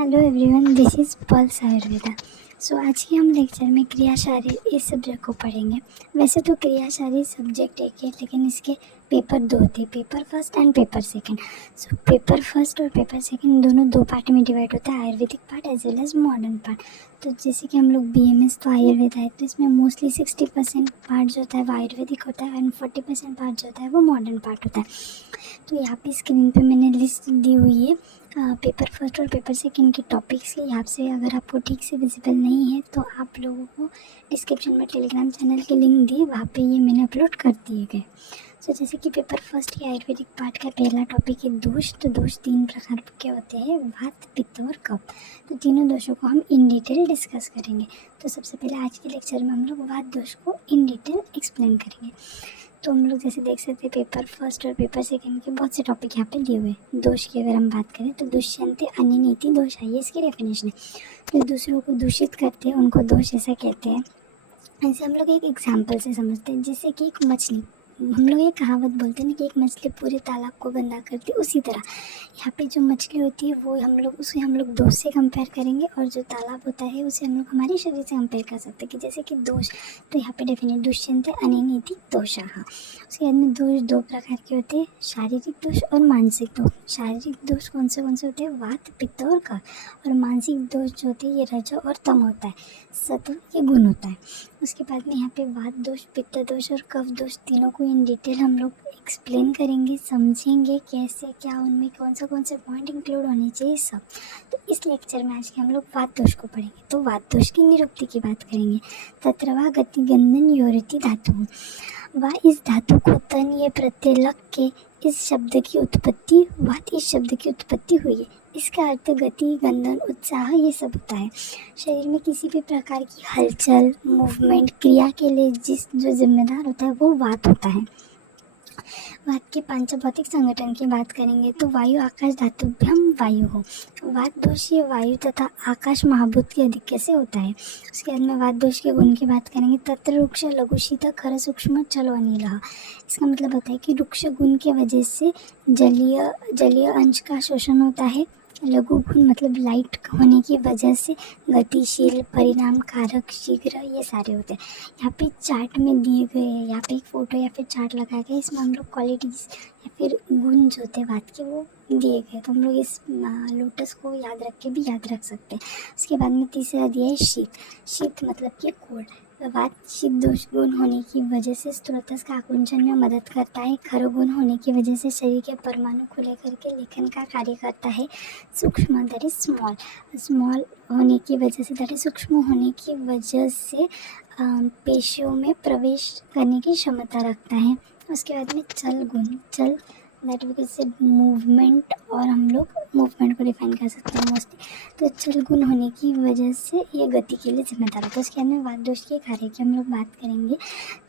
Hello everyone, this is Pulse Ayurveda. So आज के हम लेक्चर में क्रिया शारीर इस सब्जेक्ट को पढ़ेंगे। वैसे तो क्रिया शारीर सब्जेक्ट एक है, लेकिन इसके पेपर दो थे, paper first and paper second. So paper first और पेपर सेकंड दोनों दो पार्ट में डिवाइड होता है, Ayurvedic part as well as modern part. तो जैसे कि हम लोग BMS तो आयुर्वेदा है, तो इसमें मोस्टली 60% पार्ट जो होता है वो आयुर्वेदिक होता है एंड 40% पार्ट जो होता है वो मॉडर्न पार्ट होता है। तो यहाँ पे स्क्रीन पे मैंने लिस्ट दी हुई है पेपर फर्स्ट और पेपर सेकंड के टॉपिक्स की। यहाँ से अगर आपको ठीक से विजिबल नहीं है तो आप लोगों को डिस्क्रिप्शन में टेलीग्राम चैनल के लिंक दिए, वहाँ पे ये मैंने अपलोड कर दिए गए। सो जैसे कि पेपर फर्स्ट के आयुर्वेदिक पार्ट का पहला टॉपिक है दोष। तो दोष 3 प्रकार के होते हैं, वात, पित्त और कफ। तो तीनों दोषों को हम इन डिटेल डिस्कस करेंगे। तो सबसे पहले आज के लेक्चर में हम लोग वात दोष को इन डिटेल एक्सप्लेन करेंगे। तो हम लोग जैसे देख सकते हैं पेपर फर्स्ट और पेपर सेकंड के बहुत से टॉपिक यहाँ पे दिए हुए हैं। दोष की अगर हम बात करें तो दुष्यंते अन्य नीति दोष है, ये इसकी डेफिनेशन है। तो दूसरों को दूषित करते हैं उनको दोष ऐसा कहते हैं। ऐसे हम लोग एक एग्जाम्पल से समझते हैं, जैसे कि एक मछली, हम लोग ये कहावत बोलते हैं ना कि एक मछली पूरे तालाब को गंदा करती है, उसी तरह यहाँ पे जो मछली होती है वो उसे हम लोग दोष से कंपेयर करेंगे, और जो तालाब होता है उसे हम लोग हमारे शरीर से कंपेयर कर सकते हैं कि जैसे कि दोष। तो यहाँ पे डेफिनेट दुष्यंते अनिनीति दोषाः। उसके बाद में दोष दो प्रकार के होते हैं, शारीरिक दोष और मानसिक दोष। शारीरिक दोष कौन से होते हैं, वात, पित्त और कफ। और मानसिक दोष जो होते हैं ये रज और तम होता है, सत्व ये गुण होता है। उसके बाद में यहाँ पे वात दोष, पित्त दोष और कफ दोष तीनों को इन डिटेल हम लोग एक्सप्लेन करेंगे, समझेंगे कैसे क्या उनमें कौन से पॉइंट इंक्लूड होने चाहिए सब। तो इस लेक्चर में आज के हम लोग वात दोष को पढ़ेंगे। तो वात दोष की निरुक्ति की बात करेंगे। तत्र वा गति गंधन योरिति धातु, वा इस धातु को तन ये प्रत्यय लग के इस शब्द की उत्पत्ति, वात इस शब्द की उत्पत्ति हुई है। इसका अर्थ गति, गंधन, उत्साह ये सब होता है। शरीर में किसी भी प्रकार की हलचल, मूवमेंट, क्रिया के लिए जो जिम्मेदार होता है वो वात होता है। वात के पांचभौतिक संगठन की बात करेंगे तो वायु आकाश धातुभ्यम वायु हो। वात दोष ये वायु तथा आकाश महाभूत के अधिक्य से होता है। उसके बाद में वात दोष के गुण की बात करेंगे। तत्र रुक्ष लघु शीत खर सूक्ष्म चलो अनिल। इसका मतलब होता है कि रुक्ष गुण के वजह से जलीय अंश का शोषण होता है। लघु गुण मतलब लाइट होने की वजह से गतिशील, परिणाम कारक, शीघ्र ये सारे होते हैं। यहाँ पे चार्ट में दिए गए हैं, यहाँ पे एक फ़ोटो या फिर चार्ट लगाया गया है, इसमें हम लोग क्वालिटीज़ या फिर गुण जो होते हैं बात के वो दिए गए। तो हम लोग इस लोटस को याद रख के भी याद रख सकते हैं। उसके बाद में तीसरा दिया है शीत। शीत मतलब कि कोल्ड। वात शीत दोष गुण होने की वजह से स्त्रोतस का आकुंचन में मदद करता है। खर गुण होने की वजह से शरीर के परमाणु को लेकर के लेखन का कार्य करता है। सूक्ष्म दैट इज स्मॉल होने की वजह से, दैट इज सूक्ष्म होने की वजह से पेशियों में प्रवेश करने की क्षमता रखता है। उसके बाद में चल गुण, चल दैट वी से मूवमेंट, और हम लोग मूवमेंट को डिफाइन कर सकते हैं मोस्टली। तो चल गुण होने की वजह से ये गति के लिए जिम्मेदार है। तो उसके बाद में वात दोष के कार्य की हम लोग बात करेंगे।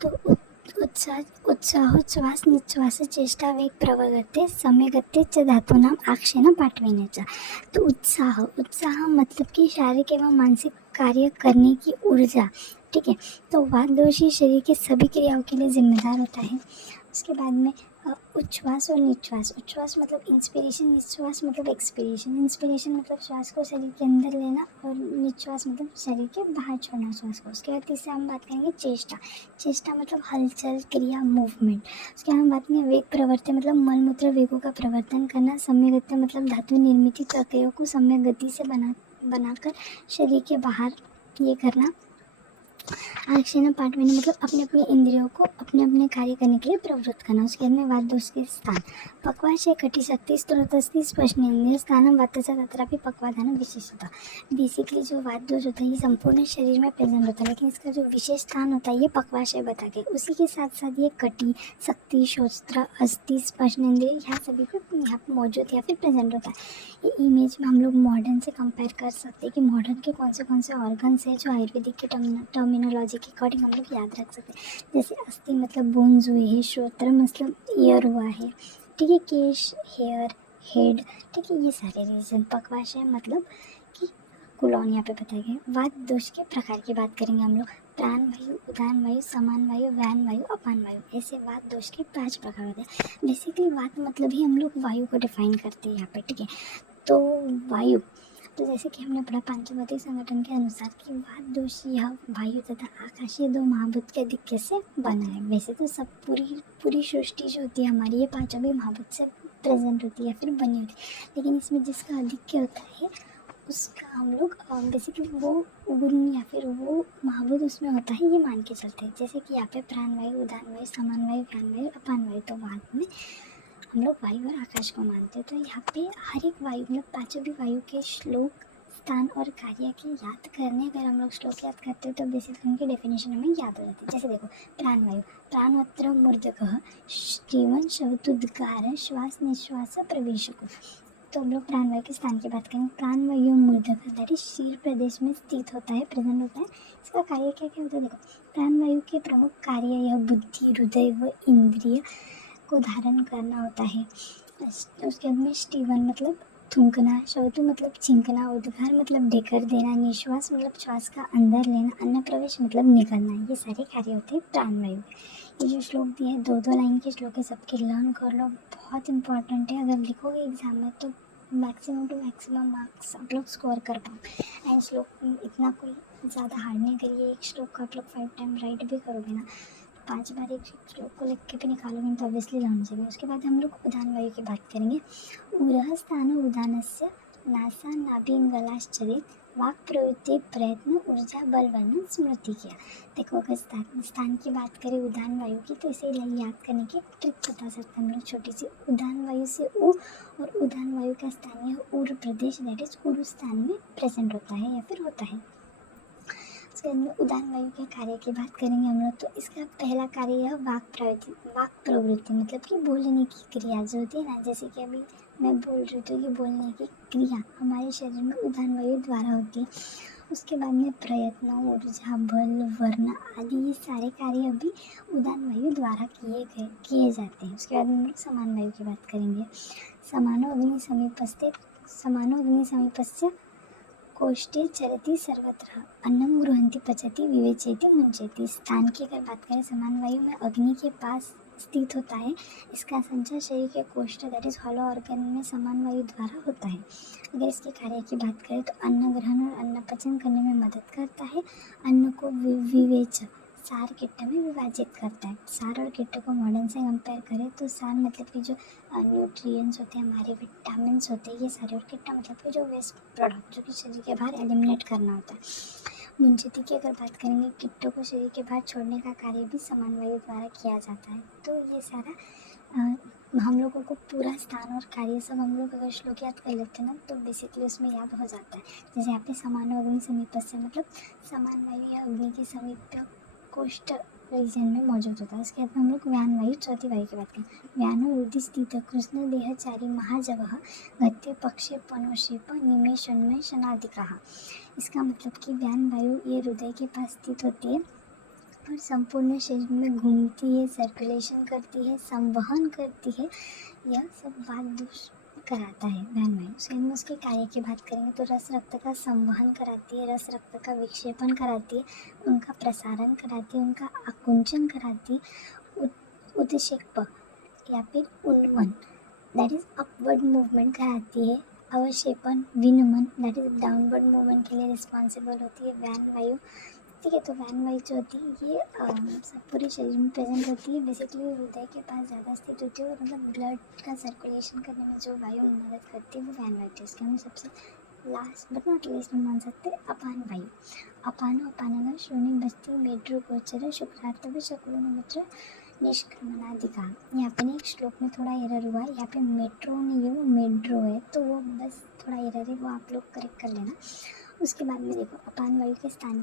तो उत्साहोच्छ्वास निश्वास चेष्टा वेग प्रवर्गते सम्यगत्ते च धातूनाम आक्षेण पाठविण्याचा। तो उत्साह मतलब कि शारीरिक एवं मानसिक कार्य करने की ऊर्जा, ठीक है। तो वात दोष शरीर के सभी क्रियाओं के लिए जिम्मेदार होता है। उसके बाद में उच्छ्वास और निश्वास। उच्छ्वास मतलब इंस्पिरेशन, निश्वास मतलब एक्सपिरेशन। इंस्पिरेशन मतलब श्वास को शरीर के अंदर लेना, और निश्वास मतलब शरीर के बाहर छोड़ना श्वास को। उसके बाद तीसरा हम बात करेंगे चेष्टा। चेष्टा मतलब हलचल, क्रिया, मूवमेंट। उसके बाद हम बात करेंगे वेग प्रवर्तन मतलब मलमूत्र वेगों का प्रवर्तन करना। सम्यगत्य मतलब धातु निर्मित प्रक्रियाओं को सम्यक गति से बनाकर शरीर के बाहर ये करना। आक्षेण पाठविनी मतलब अपने अपने इंद्रियों को अपने अपने कार्य करने के लिए प्रवृत्त करना। उसके बाद में वात दोष के स्थान। पक्वाशय कटिशक्ति स्त्रोतस्थि स्पर्शनेन्द्रिय स्थानम वातस्य तत्रापि पक्वाधान विशेषता। बेसिकली जो वात दोष होता है ये संपूर्ण शरीर में प्रेजेंट होता है, लेकिन इसका जो विशेष स्थान होता है ये पक्वाशय बता के। उसी के साथ साथ ये कटी, शक्ति, श्रोत्र, अस्थि, स्पर्शनेन्द्रिय यहाँ सभी को यहाँ पर मौजूद या फिर प्रेजेंट होता है। ये इमेज में हम लोग मॉडर्न से कंपेयर कर सकते हैं कि मॉडर्न के कौन से ऑर्गन्स हैं जो आयुर्वेदिक के टर्मिनोलॉजी के अकॉर्डिंग हम लोग याद रख सकते हैं। जैसे अस्थि मतलब बोन्स हुए है, श्रोत्र मतलब ईयर हुआ है, ठीक है, केश, हेयर, हेड, ठीक है, ये सारे रीजन। पक्वाशय मतलब कि कुलौन यहाँ पे बताया गया। वात दोष के प्रकार की बात करेंगे हम लोग। प्राण वायु, उदान वायु, समान वायु, व्यान वायु, अपान वायु, ऐसे वात दोष के 5 प्रकार होते हैं। बेसिकली वात मतलब ही हम लोग वायु को डिफाइन करते हैं यहाँ पे, ठीक है। तो तो जैसे कि हमने पढ़ा पंचभौतिक संगठन के अनुसार कि वात यह वायु तथा आकाश ये 2 महाभूत के आधिक्य से बना है। वैसे तो सब पूरी सृष्टि जो होती है हमारी ये पांचों भी महाभूत से प्रेजेंट होती है या फिर बनी होती है, लेकिन इसमें जिसका आधिक्य होता है उसका हम लोग बेसिकली वो गुण या फिर वो महाभूत उसमें होता है ये मान के चलते हैं। जैसे कि यहाँ पे प्राण वायु, उदान वायु, समान वायु, व्यान वायु, अपान वायु, तो बाद में हम लोग वायु और आकाश को मानते हैं। तो यहाँ पे हर एक वायु मतलब पांचों भी वायु के श्लोक, स्थान और कार्य के याद करने अगर हम लोग श्लोक याद करते हैं तो बेसिकली उनकी डेफिनेशन हमें याद हो जाती है। जैसे देखो प्राण वायु, प्राणोत्र मूर्धकः श्रीवन शवतुद्गार श्वास निश्वास प्रवेशको। तो हम लोग प्राण वायु के स्थान की बात करेंगे। प्राण वायु मूर्धक दैट इज शीर प्रदेश में स्थित होता है, प्रेजेंट होता है। इसका कार्य क्या क्या होता है देखो, प्राण वायु के प्रमुख कार्य यह बुद्धि, हृदय व इंद्रिय को धारण करना होता है। उसके बाद में स्टीवन मतलब थूकना, शवतु मतलब छिंकना, उद्गार मतलब डेकर देना, निश्वास मतलब श्वास का अंदर लेना, अन्न प्रवेश मतलब निकलना, ये सारे कार्य होते हैं प्राण वायु। ये जो श्लोक दिए हैं 2-2 लाइन के श्लोक है, सबके लर्न कर लो, बहुत इंपॉर्टेंट है। अगर लिखोगे एग्जाम में तो मैक्सिमम टू मैक्सिमम मार्क्स आप लोग स्कोर कर पाओ। एंड श्लोक इतना कोई ज़्यादा हार्ड नहीं करिए, एक श्लोक का आप लोग 5 टाइम राइट भी करोगे ना, 5 बार एक श्लोक को लिख के भी निकालोगे तो ऑब्वियसली लर्न जाएंगे। उसके बाद हम लोग उदान वायु की बात करेंगे। उरः स्थान उदानस्य नासा नाभिंगलाश्चरित वाक प्रवृत्ति प्रयत्न ऊर्जा बल वर्णन स्मृति किया। देखो अगर स्थान की बात करें उदान वायु की तो इसे याद करने की ट्रिक बता सकते हैं हम लोग छोटी सी। उदान वायु से उ और उदान वायु का स्थान यह उर प्रदेश दैट इज उरु स्थान में प्रेजेंट होता है या फिर होता है। उसके अंदर उदान वायु के कार्य की बात करेंगे हम लोग तो इसका पहला कार्य है वाक प्रवृत्ति मतलब कि बोलने की क्रिया जो होती है ना, जैसे कि अभी मैं बोल रही थी कि बोलने की क्रिया हमारे शरीर में उदान वायु द्वारा होती है। उसके बाद में प्रयत्न, ऊर्जा, बल, वर्ण आदि ये सारे कार्य अभी उदान वायु द्वारा किए जाते हैं। उसके बाद हम लोग समान वायु की बात करेंगे। समानो अग्नि समीपस्य कोष्ठे चरति सर्वत्र अन्नम गृहंति पचति विवेचयति मुंचयति। स्थान की अगर बात करें समान वायु में अग्नि के पास स्थित होता है। इसका संचार शरीर के कोष्ठ दैट इज हॉलो ऑर्गन में समान वायु द्वारा होता है। अगर इसके कार्य की बात करें तो अन्न ग्रहण और अन्न पचन करने में मदद करता है। अन्न को विवेच सार किट्ट में विभाजित करता है। सार और किट्ट को मॉडर्न से कंपेयर करें तो सार मतलब कि जो न्यूट्रिएंट्स होते हैं हमारे विटामिन्स होते हैं ये सारे, और किट्टा मतलब कि जो वेस्ट प्रोडक्ट जो कि शरीर के बाहर एलिमिनेट करना होता है। मुंचयति की अगर बात करेंगे किट्टों को शरीर के बाहर छोड़ने का कार्य भी समान वायु द्वारा किया जाता है। तो ये सारा हम लोगों को पूरा स्थान और कार्य सब हम लोग अगर श्लोक याद कर लेते हैं ना तो बेसिकली उसमें याद हो जाता है। जैसे यहाँ पे समानो अग्नि समीपस्य मतलब समान वायु या अग्नि के समीप कोष्ठ रीजन में मौजूद होता है। उसके बाद हम लोग व्यान वायु चौथी वायु की बात करें। व्यानो हृदय स्थित कृष्ण देहचारी महाजवः गत्य पक्षे पनोषेप निमेषन्मय शनादिकाः। इसका मतलब कि व्यान वायु ये हृदय के पास स्थित होती है और संपूर्ण शरीर में घूमती है, सर्कुलेशन करती है, संवहन करती है, यह सब बात दोष कराता है व्यान वायु। उसके हम उसके कार्य की बात करेंगे तो रस रक्त का संवहन कराती है, रस रक्त का विक्षेपण कराती है, उनका प्रसारण कराती है, उनका आकुंचन कराती है, उत्क्षेप या फिर उन्मन दैट इज अपवर्ड मूवमेंट कराती है, अवक्षेपण विनमन दैट इज डाउनवर्ड मूवमेंट के लिए रिस्पॉन्सिबल होती है व्यान वायु। ठीक है, तो व्यान वायु जो होती है ये सब पूरे शरीर में प्रेजेंट होती है। बेसिकली हृदय के पास ज़्यादा स्थित होती है और मतलब ब्लड का सर्कुलेशन करने में जो वायु मदद करती है वो व्यान वायु है। इसके हम सबसे लास्ट बट नॉट लीस्ट में मान सकते हैं अपान वायु। अपानो अपानन श्रोणी बस्ती मेड्रो गोचर शुक्रार्थ शकुनमूत्र निष्क्रमणाधिका। यहाँ पे एक श्लोक में थोड़ा एरर हुआ है, यहाँ पे मेट्रो नहीं है वो मेड्रो है, तो वो बस थोड़ा एरर है, वो आप लोग करेक्ट कर लेना। उसके बाद में देखो अपान वायु के स्थान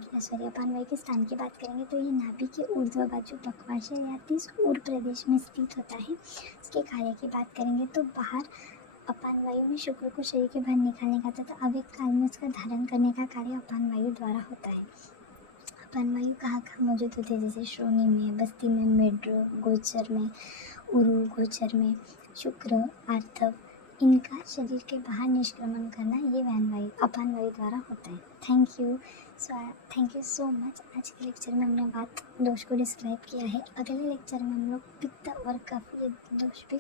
की बात करेंगे तो ये नाभि के ऊर्ध्व बाजू पक्वाशय या 30 ऊर्ध्व प्रदेश में स्थित होता है। इसके कार्य की बात करेंगे तो बाहर अपान वायु में शुक्र को शरीर के बाहर निकालने का तथा अव्यक्त काल में उसका धारण करने का कार्य अपान वायु द्वारा होता है। अपान वायु कहाँ मौजूद होते हैं, जैसे श्रोणी में, बस्ती में, मेड्रो, गोचर में, उरु गोचर में, शुक्र, आर्थव, इनका शरीर के बाहर निष्क्रमण करना ये व्यान वायु अपान वायु द्वारा होता है। Thank you so much. आज के लेक्चर में हमने वात दोष को डिस्क्राइब किया है। अगले लेक्चर में हम लोग पित्त और कफ दोष पे